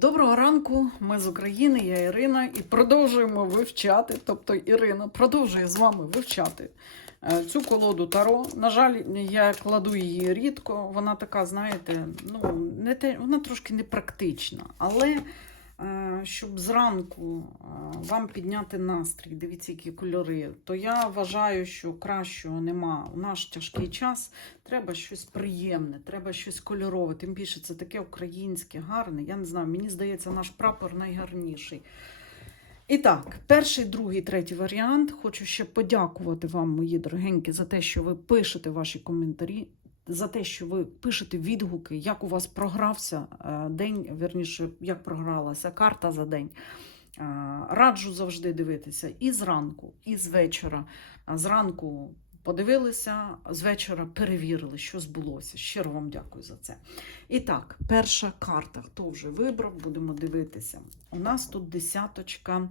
Доброго ранку, ми з України, я Ірина, і продовжуємо вивчати. Тобто Ірина продовжує з вами вивчати е, цю колоду Таро. На жаль, я кладу її рідко. Вона така, знаєте, ну не те, вона трошки непрактична. Але щоб зранку е, вам підняти настрій, дивіться, які кольори, то я вважаю, що кращого нема. У наш тяжкий час треба щось приємне, треба щось кольорове. Тим більше це таке українське, гарне. Я не знаю, мені здається, наш прапор найгарніший. І так, перший, другий, третій варіант. Хочу ще подякувати вам, мої дорогенькі, за те, що ви пишете ваші коментарі, за те, що ви пишете відгуки, як у вас програвся е, день, вірніше, як програлася карта за день. Е, Раджу завжди дивитися і зранку, і з вечора. Зранку подивилися, з вечора перевірили, що збулося. Щиро вам дякую за це. І так, перша карта. Хто вже вибрав, будемо дивитися. У нас тут десяточка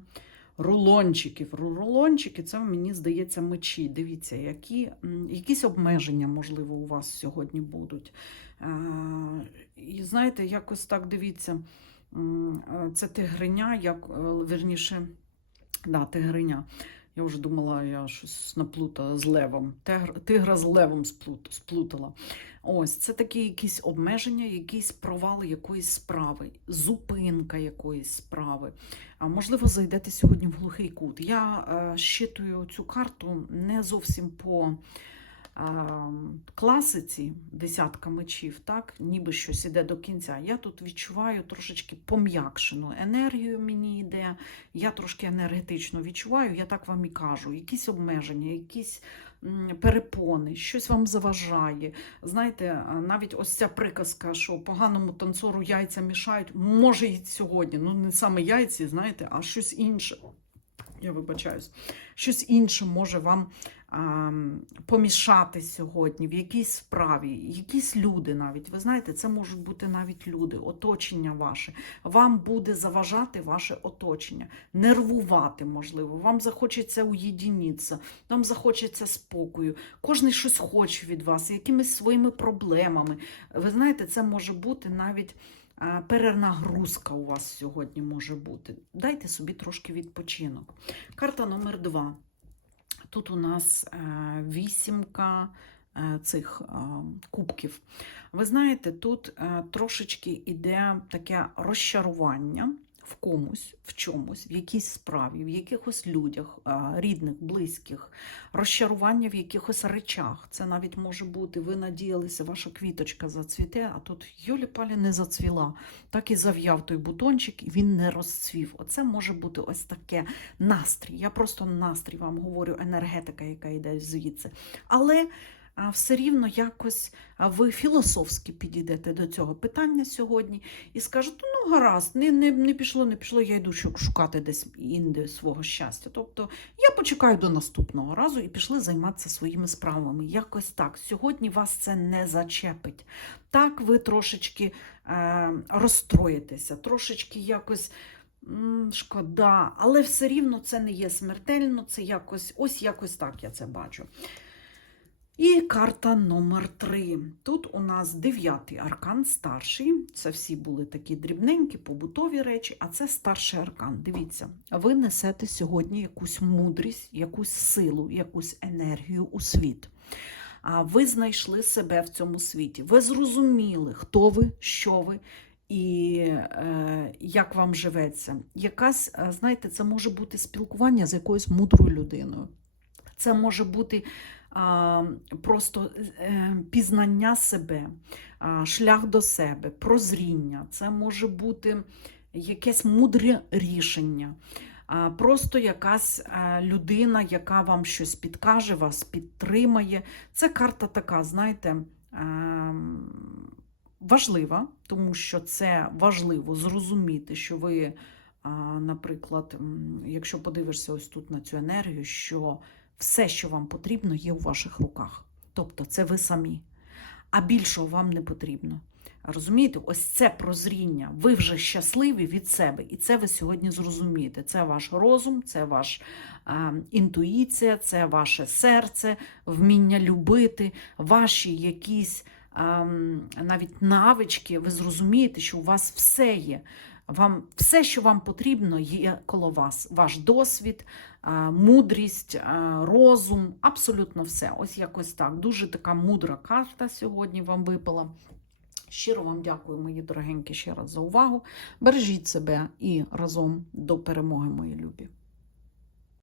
рулончиків. Рулончики це, мені здається, мечі. Дивіться, які, якісь обмеження, можливо, у вас сьогодні будуть. Е, І знаєте, якось так дивіться, е, це тигриня, як е, верніше, да, тигриня. Я вже думала, я щось наплутала з левом. Тигра з левом сплутала. Ось це такі якісь обмеження, якісь провали якоїсь справи, зупинка якоїсь справи. А можливо, зайдете сьогодні в глухий кут. Я е, щитую цю карту не зовсім по класиці десятка мечів, так, ніби щось іде до кінця. Я тут відчуваю трошечки пом'якшену енергію мені йде. Я трошки енергетично відчуваю, я так вам і кажу. Якісь обмеження, якісь перепони, щось вам заважає. Знаєте, навіть ось ця приказка, що поганому танцору яйця мішають, може і сьогодні. Ну, не саме яйці, знаєте, а щось інше. Я вибачаюсь, щось інше може вам помішати сьогодні в якійсь справі, якісь люди навіть. Ви знаєте, це можуть бути навіть люди, оточення ваше. Вам буде заважати ваше оточення, нервувати, можливо. Вам захочеться уєдінитися, вам захочеться спокою. Кожен щось хоче від вас, якимись своїми проблемами. Ви знаєте, це може бути навіть. Перенагрузка у вас сьогодні може бути. Дайте собі трошки відпочинок. Карта номер два. Тут у нас е, вісімка е, цих е, кубків. Ви знаєте, тут трошечки іде таке розчарування в комусь, в чомусь, в якійсь справі, в якихось людях, рідних, близьких, розчарування в якихось речах. Це навіть може бути, ви надіялися, ваша квіточка зацвіте, а тут Юлі-Палі не зацвіла. Так і зав'яв той бутончик, і він не розцвів. Оце може бути ось таке настрій. Я просто настрій вам говорю, енергетика, яка йде звідси. Але все рівно якось ви філософськи підійдете до цього питання сьогодні і скажете, ну гаразд, не, не, не пішло, не пішло, я йду шу- шукати десь інде свого щастя. Тобто я почекаю до наступного разу і пішли займатися своїми справами. Якось так. Сьогодні вас це не зачепить. Так, ви трошечки е, розстроїтеся, трошечки якось. Шкода, але все рівно це не є смертельно, це якось, ось якось так я це бачу. І карта номер 3. Тут у нас дев'ятий аркан, старший. Це всі були такі дрібненькі, побутові речі, а це старший аркан. Дивіться, ви несете сьогодні якусь мудрість, якусь силу, якусь енергію у світ. А ви знайшли себе в цьому світі. Ви зрозуміли, хто ви, що ви. І е, як вам живеться. Якась, е, знаєте, це може бути спілкування з якоюсь мудрою людиною. Це може бути просто е, пізнання себе, шлях до себе, прозріння. Це може бути якесь мудре рішення. Просто якась е, людина, яка вам щось підкаже, вас підтримає. Це карта така, знаєте, ем, важлива, тому що це важливо зрозуміти, що ви, наприклад, якщо подивишся ось тут на цю енергію, що все, що вам потрібно, є у ваших руках. Тобто це ви самі. А більшого вам не потрібно. Розумієте, ось це прозріння. Ви вже щасливі від себе, і це ви сьогодні зрозумієте. Це ваш розум, це ваша інтуїція, це ваше серце, вміння любити, ваші якісь навіть навички. Ви зрозумієте, що у вас все є. Вам все, що вам потрібно, є коло вас. Ваш досвід, мудрість, розум, абсолютно все. Ось якось так. Дуже така мудра карта сьогодні вам випала. Щиро вам дякую, мої дорогенькі, ще раз за увагу. Бережіть себе і разом до перемоги, мої любі.